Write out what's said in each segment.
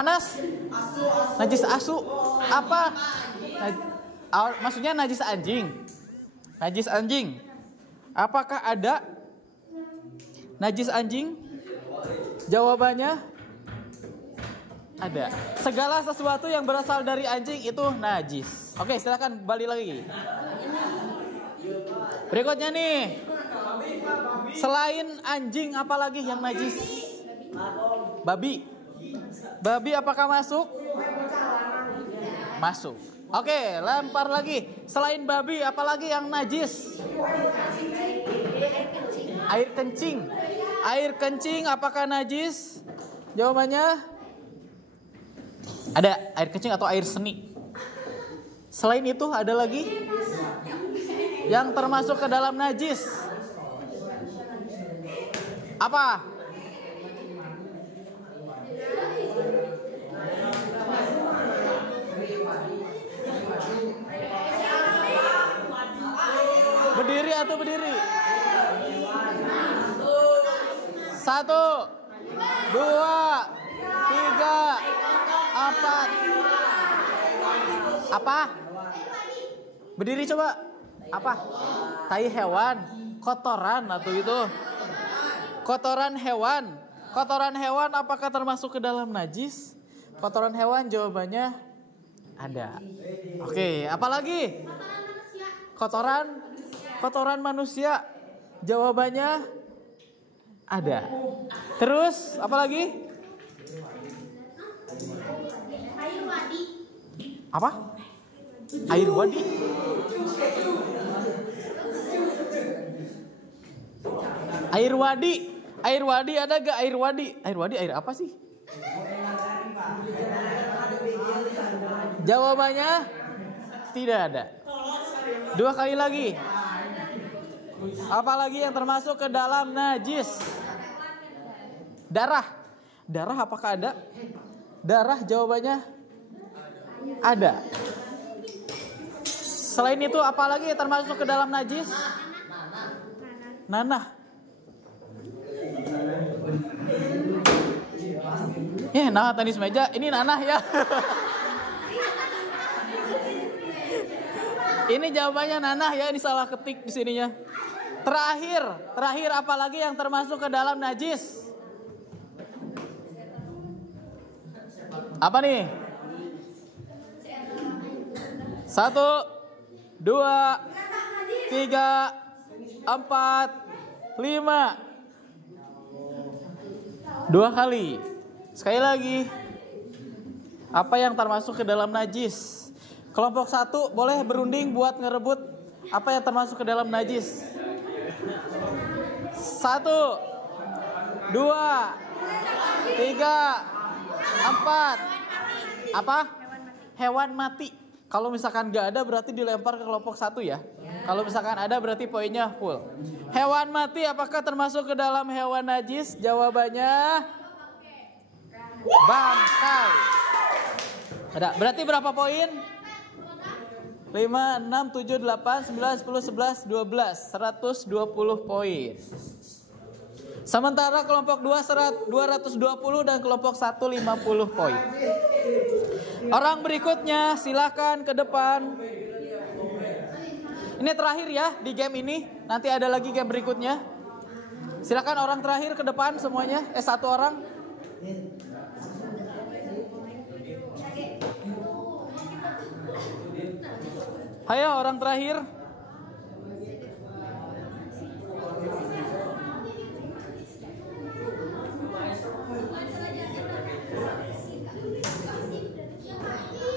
Anas? Najis asu. Apa? Maksudnya najis anjing. Najis anjing. Apakah ada najis anjing? Jawabannya ada. Segala sesuatu yang berasal dari anjing itu najis. Oke, silakan balik lagi. Berikutnya nih. Selain anjing apalagi yang najis? Babi. Babi apakah masuk? Masuk. Oke, lempar lagi. Selain babi apalagi yang najis? Air kencing. Air kencing apakah najis? Jawabannya ada. Air kencing atau air seni. Selain itu ada lagi yang termasuk ke dalam najis. Apa? Berdiri atau berdiri? 1, 2, 3, 4. Apa? Berdiri coba. Apa? Tai hewan, kotoran atau itu? Kotoran hewan. Kotoran hewan apakah termasuk ke dalam najis? Kotoran hewan jawabannya ada. Oke, apa lagi? Kotoran manusia. Jawabannya ada. Terus apa lagi? Air wadi. Apa? Air wadi. Air wadi. Air wadi ada gak air wadi? Air wadi air apa sih? Jawabannya tidak ada. 2 kali lagi. Apalagi yang termasuk ke dalam najis? Darah. Darah apakah ada? Darah jawabannya ada. Selain itu apalagi yang termasuk ke dalam najis? Nanah. Nah tenis meja ini nanah ya. Ini jawabannya nanah ya, ini salah ketik di sininya. Terakhir apalagi yang termasuk ke dalam najis? Apa nih? 1, 2, 3, 4, 5. 2 kali. Sekali lagi. Apa yang termasuk ke dalam najis? Kelompok 1 boleh berunding buat ngerebut apa yang termasuk ke dalam najis. 1, 2, 3, 4. Apa? Hewan mati. Kalau misalkan gak ada berarti dilempar ke kelompok 1 ya. Kalau misalkan ada berarti poinnya full. Hewan mati apakah termasuk ke dalam hewan najis? Jawabannya bangkai. Ada. Berarti berapa poin? 5, 6, 7, 8, 9, 10, 11, 12. 120 poin. Sementara kelompok 2 220 dan kelompok 1 50 poin. Orang berikutnya silakan ke depan. Ini terakhir ya di game ini. Nanti ada lagi game berikutnya. Silakan orang terakhir ke depan semuanya. 1 orang. Ayo orang terakhir.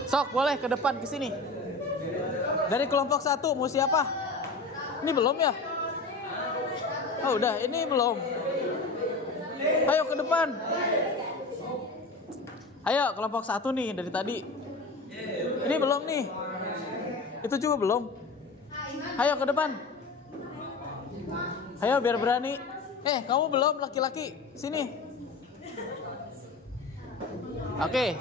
Sok boleh ke depan ke sini. Dari kelompok 1 mau siapa? Ini belum ya? Oh udah, ini belum. Ayo ke depan. Ayo kelompok 1 nih dari tadi. Ini belum nih. Itu juga belum. Ayo ke depan. Ayo biar berani. Kamu belum laki-laki. Sini. Oke.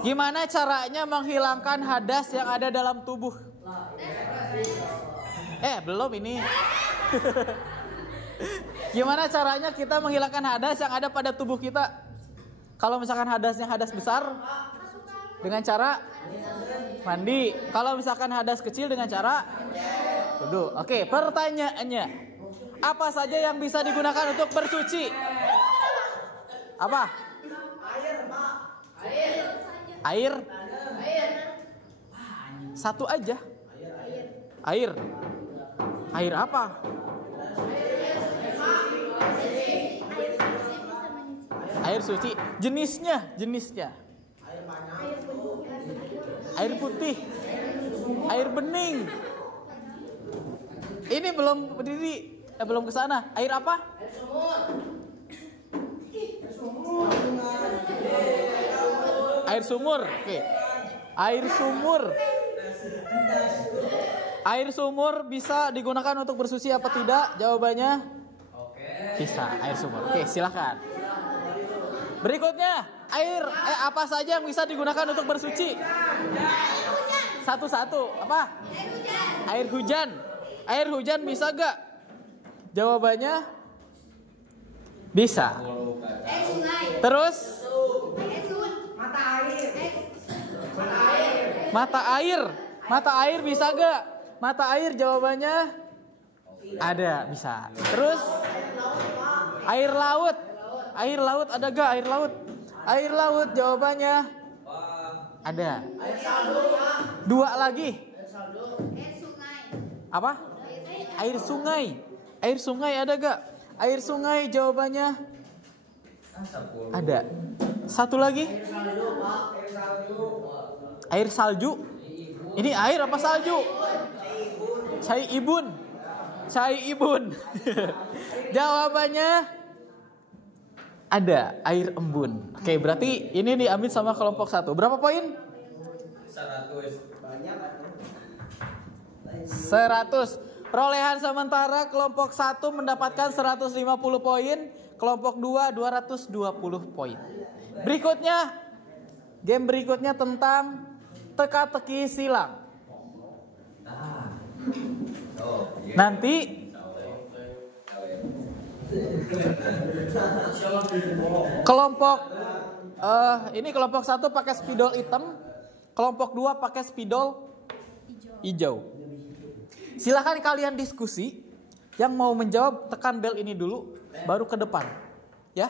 Gimana caranya menghilangkan hadas yang ada dalam tubuh? Belum ini. Gimana caranya kita menghilangkan hadas yang ada pada tubuh kita? Kalau misalkan hadasnya hadas besar dengan cara mandi. Kalau misalkan hadas kecil dengan cara wudu. Oke, pertanyaannya, apa saja yang bisa digunakan untuk bersuci? Apa? Air. Satu aja. Air. Air apa? Air suci. Jenisnya. Air putih. Air bening. Ini belum berdiri. Belum ke sana. Air apa? Air sumur. Oke. Air sumur. Air sumur bisa digunakan untuk bersuci apa tidak? Jawabannya bisa. Air sumur. Oke, silakan. Berikutnya, apa saja yang bisa digunakan untuk bersuci? Satu-satu. Apa? Air hujan. Air hujan bisa gak? Jawabannya bisa. Terus? Mata air. Mata air bisa gak? Mata air jawabannya ada, bisa. Terus? Air laut. Air laut ada gak? Air laut. Air laut jawabannya ada. Dua lagi. Apa? Air sungai. Air sungai ada gak? Air sungai jawabannya ada. Satu lagi. Air salju. Ini air apa salju? Cai ibun. Jawabannya ada, air embun. Oke, berarti ini diambil sama kelompok 1. Berapa poin? 100. Perolehan sementara kelompok 1 mendapatkan 150 poin, kelompok 2 220 poin. Berikutnya, game berikutnya tentang teka-teki silang. Nanti kelompok ini kelompok 1 pakai spidol hitam, kelompok 2 pakai spidol hijau. Silakan kalian diskusi. Yang mau menjawab tekan bel ini dulu, baru ke depan. Ya,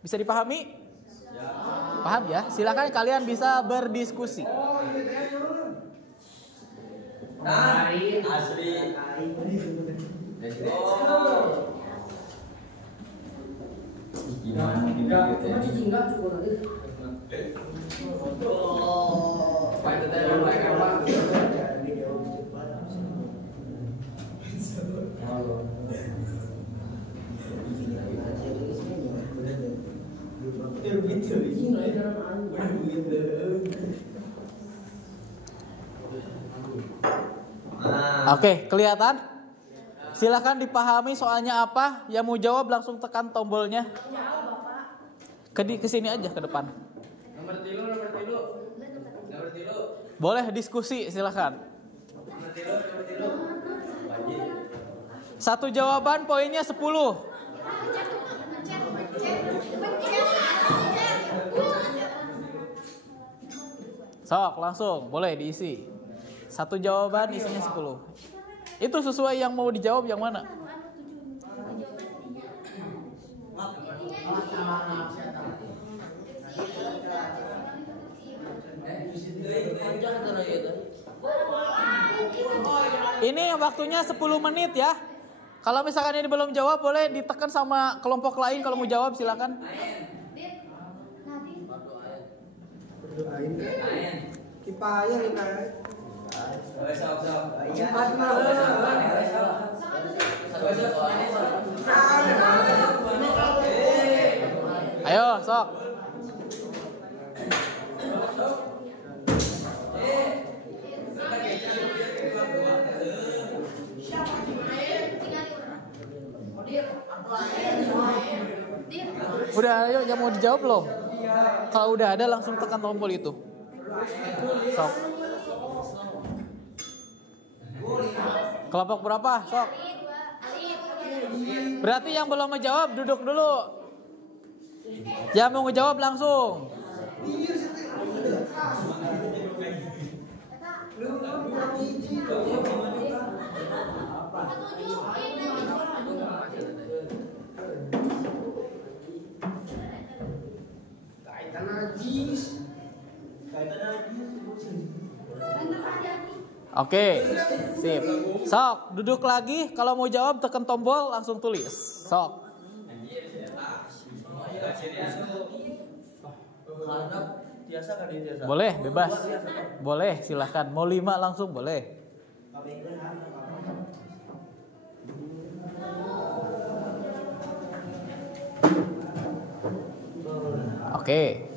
bisa dipahami? Paham ya? Silakan kalian bisa berdiskusi. Asli. Oke, kelihatan? Silakan dipahami soalnya apa. Yang mau jawab langsung tekan tombolnya. Ke sini aja ke depan. Nomor tilu. Boleh diskusi, silakan. Nomor tilu. Satu jawaban poinnya 10. Sok, langsung boleh diisi. Satu jawaban isinya 10. Itu sesuai yang mau dijawab yang mana? Ini waktunya 10 menit ya. Kalau misalkan ini belum jawab, boleh ditekan sama kelompok lain. Kalau mau jawab silakan. Ayo, sok. Udah, ayo yang mau dijawab belum? Kalau udah ada langsung tekan tombol itu. Sok. Kelompok berapa? Sok. Berarti yang belum menjawab duduk dulu. Yang mau ngejawab langsung. Oke, sip. Sok, duduk lagi. Kalau mau jawab tekan tombol langsung tulis. Sok. Boleh, bebas. Boleh, silahkan. Mau 5 langsung boleh. Oke.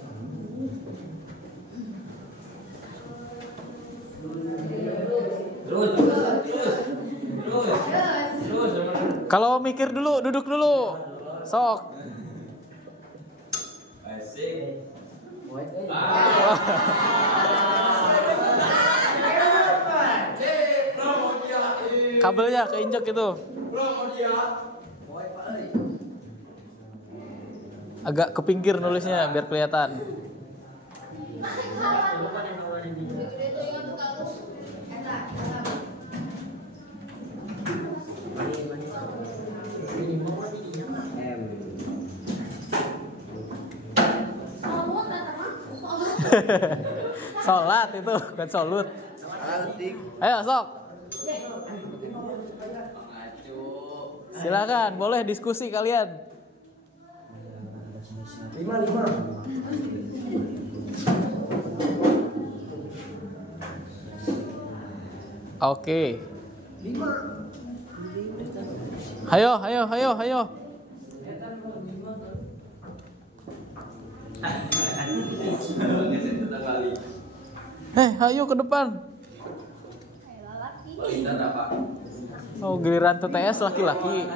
Kalau mikir dulu, duduk dulu. Sok. Kabelnya keinjak itu. Agak ke pinggir nulisnya biar kelihatan. Sholat itu bukan solut. Ayo sok. Silakan, boleh diskusi kalian. 5. Oke. Hayo. Ayo ke depan. Oh, giliran TTS laki-laki.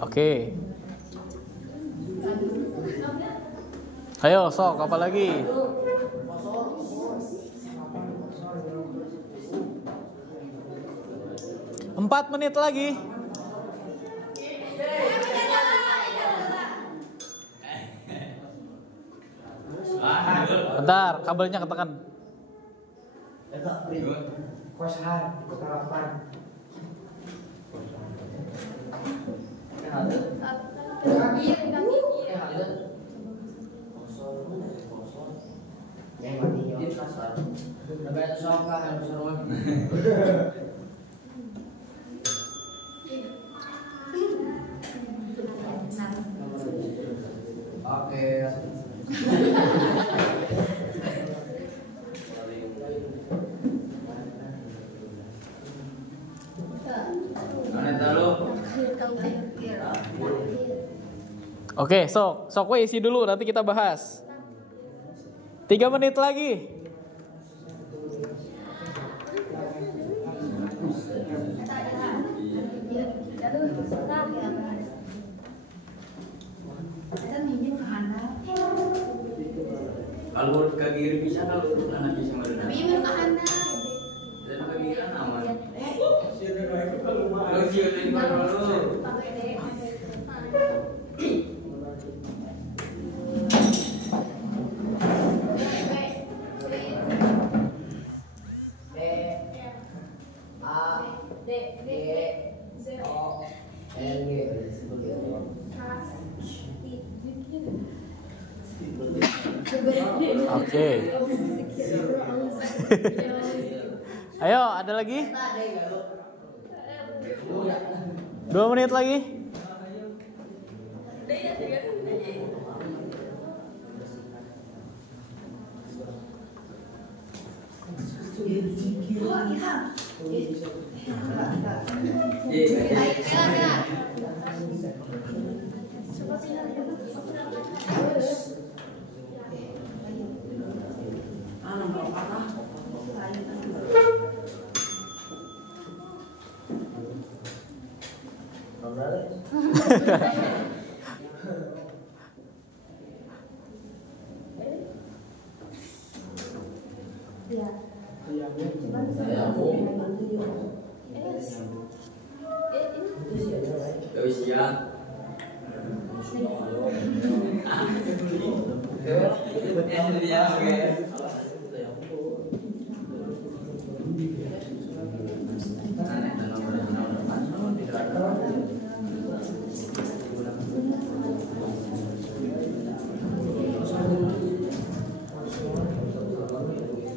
Oke. Ayo, sok apa lagi? Empat menit lagi. Bentar, kabelnya ketekan. Oke, sok we isi dulu nanti kita bahas. 3 menit lagi. Kalau ke kiri bisa, kalau ke kanan bisa mana? Tapi baru ke kanan. Dan ke kiri aman. Kalau sih udah di mana dulu? Oke. Ayo, ada lagi? 2 menit lagi.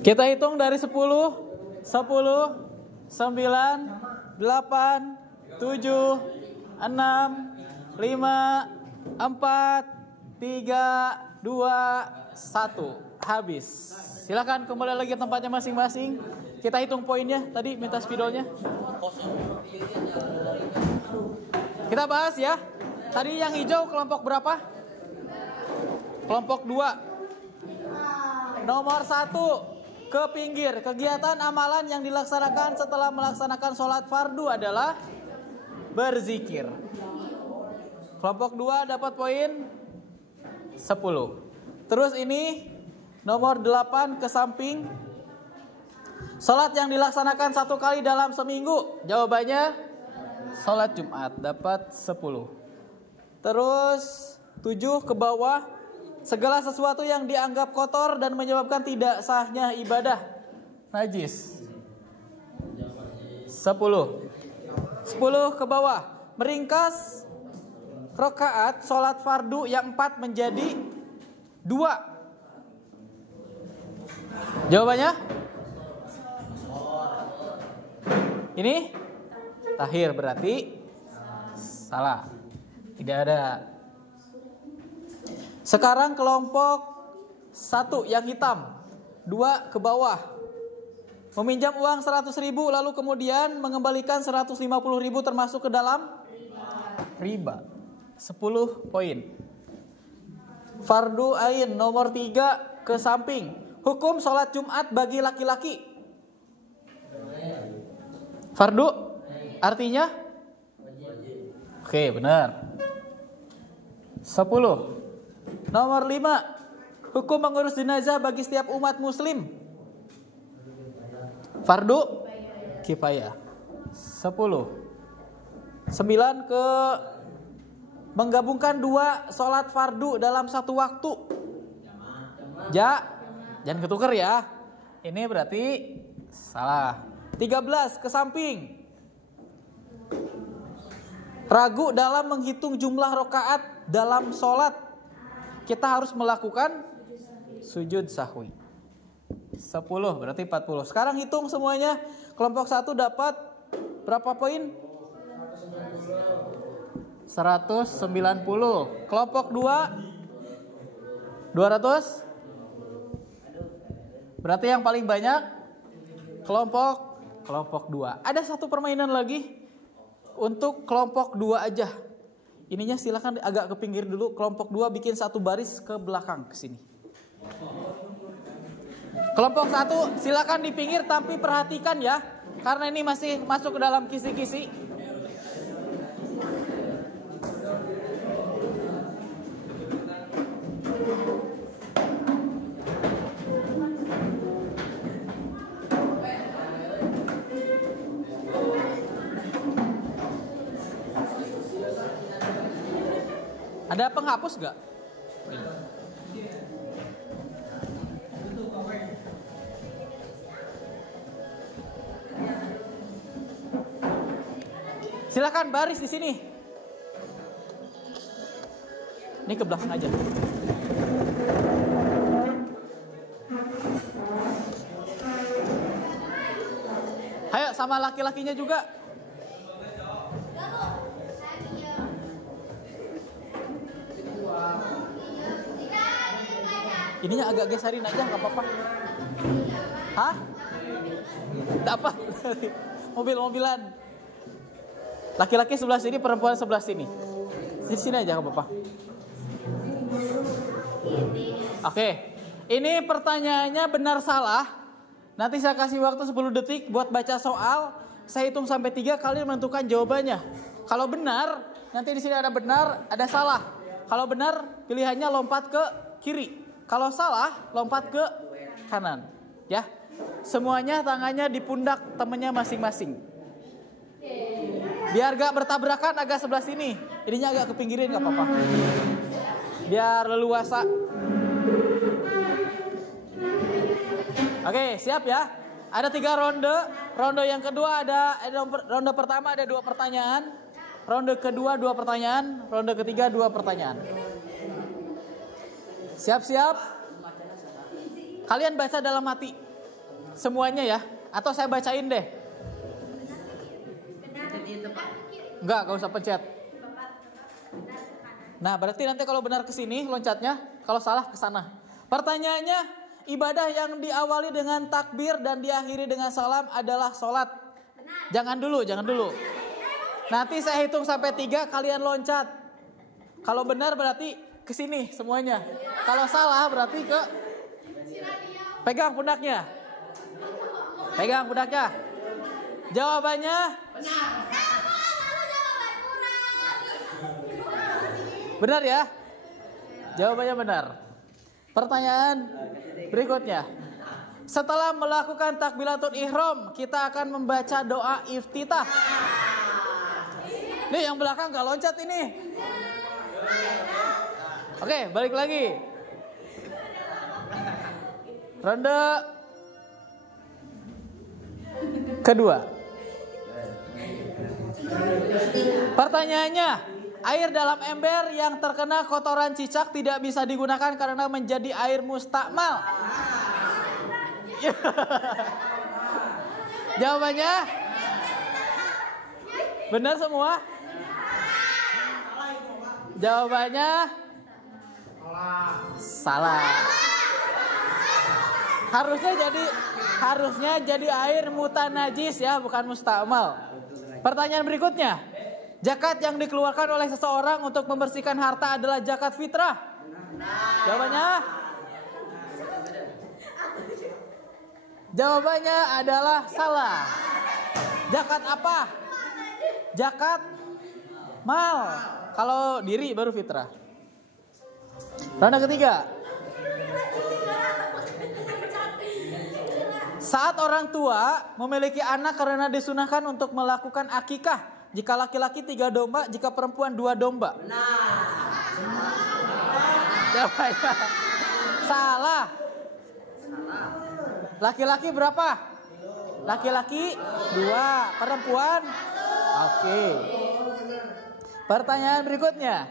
Kita hitung dari 10, 9, 8, 7, 6, 5, 4, 3, 2, 1. Habis. Silakan kembali lagi ke tempatnya masing-masing. Kita hitung poinnya. Tadi minta spidolnya. Kita bahas ya. Tadi yang hijau kelompok berapa? Kelompok 2. Nomor 1. Ke pinggir. Kegiatan amalan yang dilaksanakan setelah melaksanakan sholat fardu adalah berzikir. Kelompok 2 dapat poin 10. Terus ini nomor 8 ke samping. Sholat yang dilaksanakan 1 kali dalam seminggu. Jawabannya sholat Jumat, dapat 10. Terus 7 ke bawah. Segala sesuatu yang dianggap kotor dan menyebabkan tidak sahnya ibadah. Najis. 10 ke bawah. Meringkas rakaat sholat fardu yang 4 menjadi 2. Jawabannya? Ini tahir, berarti salah. Tidak ada. Sekarang kelompok 1 yang hitam. 2 ke bawah. Meminjam uang 100.000 lalu kemudian mengembalikan 150.000 termasuk ke dalam riba. 10 poin. Fardu ain nomor 3 ke samping. Hukum sholat Jumat bagi laki-laki. Fardu artinya? Oke, benar. 10. Nomor 5. Hukum mengurus jenazah bagi setiap umat muslim. Fardu kifayah. 10. 9 ke menggabungkan 2 sholat fardu dalam satu waktu. Jangan ketuker ya. Ini berarti salah. 13 ke samping. Ragu dalam menghitung jumlah rakaat dalam sholat. Kita harus melakukan sujud sahwi. 10 berarti 40. Sekarang hitung semuanya. Kelompok 1 dapat berapa poin? 190. Kelompok 2 200. Berarti yang paling banyak kelompok 2. Ada satu permainan lagi untuk kelompok 2 aja. Ininya silakan agak ke pinggir dulu. Kelompok 2 bikin satu baris ke belakang ke sini. Kelompok 1 silakan di pinggir tapi perhatikan ya, karena ini masih masuk ke dalam kisi-kisi. Ada penghapus gak? Silakan baris di sini. Ini ke belakang aja. Ayo sama laki-lakinya juga. Ininya agak geserin aja, nggak apa-apa. Hah? Dapat. Mobil-mobilan. Laki-laki sebelah sini, perempuan sebelah sini. Di sini aja, nggak apa-apa. Oke. Ini pertanyaannya benar salah. Nanti saya kasih waktu 10 detik buat baca soal. Saya hitung sampai 3 kali menentukan jawabannya. Kalau benar, nanti di sini ada benar, ada salah. Kalau benar, pilihannya lompat ke kiri. Kalau salah, lompat ke kanan. Ya. semuanya tangannya di pundak temennya masing-masing. Biar gak bertabrakan agak sebelah sini. Ininya agak ke pinggirin gak apa-apa. Biar leluasa. Oke, siap ya. Ada 3 ronde. Ronde yang kedua ronde pertama ada 2 pertanyaan. Ronde kedua 2 pertanyaan. Ronde ketiga 2 pertanyaan. Siap-siap. Kalian baca dalam hati semuanya ya. Atau saya bacain deh. Enggak usah pencet. Nah, berarti nanti kalau benar ke sini loncatnya, kalau salah ke sana. Pertanyaannya, ibadah yang diawali dengan takbir dan diakhiri dengan salam adalah sholat. Jangan dulu. Nanti saya hitung sampai 3, kalian loncat. Kalau benar berarti ke sini semuanya. Kalau salah berarti ke pegang pundaknya. Jawabannya benar ya? Jawabannya benar. Pertanyaan berikutnya. Setelah melakukan takbiratul ihram, kita akan membaca doa iftitah. Nih yang belakang gak loncat ini. Oke, balik lagi. Ronde kedua. Pertanyaannya, air dalam ember yang terkena kotoran cicak tidak bisa digunakan karena menjadi air mustakmal. Jawabannya benar semua? Jawabannya salah. Harusnya jadi air mutanajis ya, bukan mustakmal. Pertanyaan berikutnya. Zakat yang dikeluarkan oleh seseorang untuk membersihkan harta adalah zakat fitrah. Jawabannya adalah salah. Zakat apa? Zakat mal. Kalau diri baru fitrah. Ronde ketiga. Saat orang tua memiliki anak karena disunahkan untuk melakukan akikah. Jika laki-laki 3 domba, jika perempuan 2 domba. Jawabannya salah. Laki-laki berapa? Laki-laki 2, perempuan. Oke. Pertanyaan berikutnya.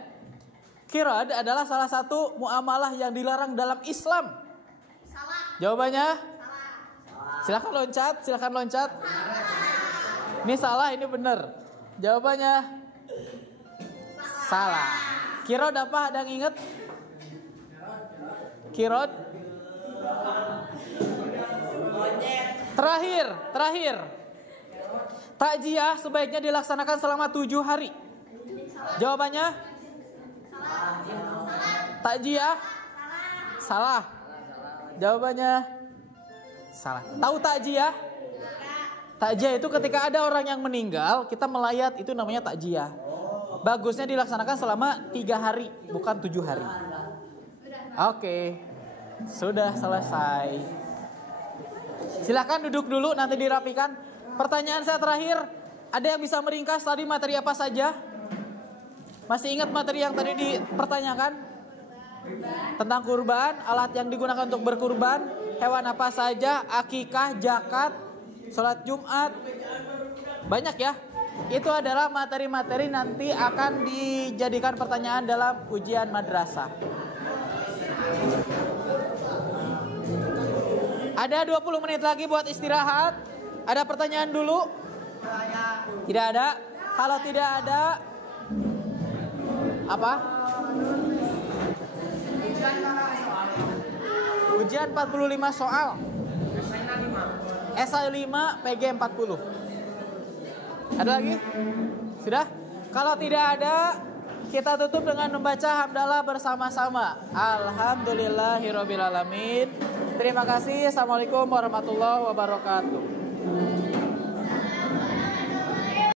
Qirad adalah salah satu muamalah yang dilarang dalam Islam. Jawabannya? Silakan loncat. Ini salah, ini benar. Jawabannya salah. Qirad apa? Ada yang ingat? Qirad. Terakhir. Takjiah sebaiknya dilaksanakan selama 7 hari. Jawabannya? Takjiah? Salah. Jawabannya salah. Tahu takjiah? Takjiah itu ketika ada orang yang meninggal, kita melayat, itu namanya takjiah. Bagusnya dilaksanakan selama 3 hari, bukan 7 hari. Oke. Sudah selesai. Silakan duduk dulu, nanti dirapikan. Pertanyaan saya terakhir, ada yang bisa meringkas tadi materi apa saja? Masih ingat materi yang tadi dipertanyakan? Tentang kurban, alat yang digunakan untuk berkurban, hewan apa saja, akikah, zakat, sholat Jumat. Banyak ya. Itu adalah materi-materi nanti akan dijadikan pertanyaan dalam ujian madrasah. Ada 20 menit lagi buat istirahat. Ada pertanyaan dulu? Tidak ada. Kalau tidak ada, apa? Ujian 45 soal. Esai 5, PG 40. Ada lagi? Sudah? Kalau tidak ada, kita tutup dengan membaca hamdalah bersama-sama. Alhamdulillahirrabbilalamin. Terima kasih. Assalamualaikum warahmatullahi wabarakatuh.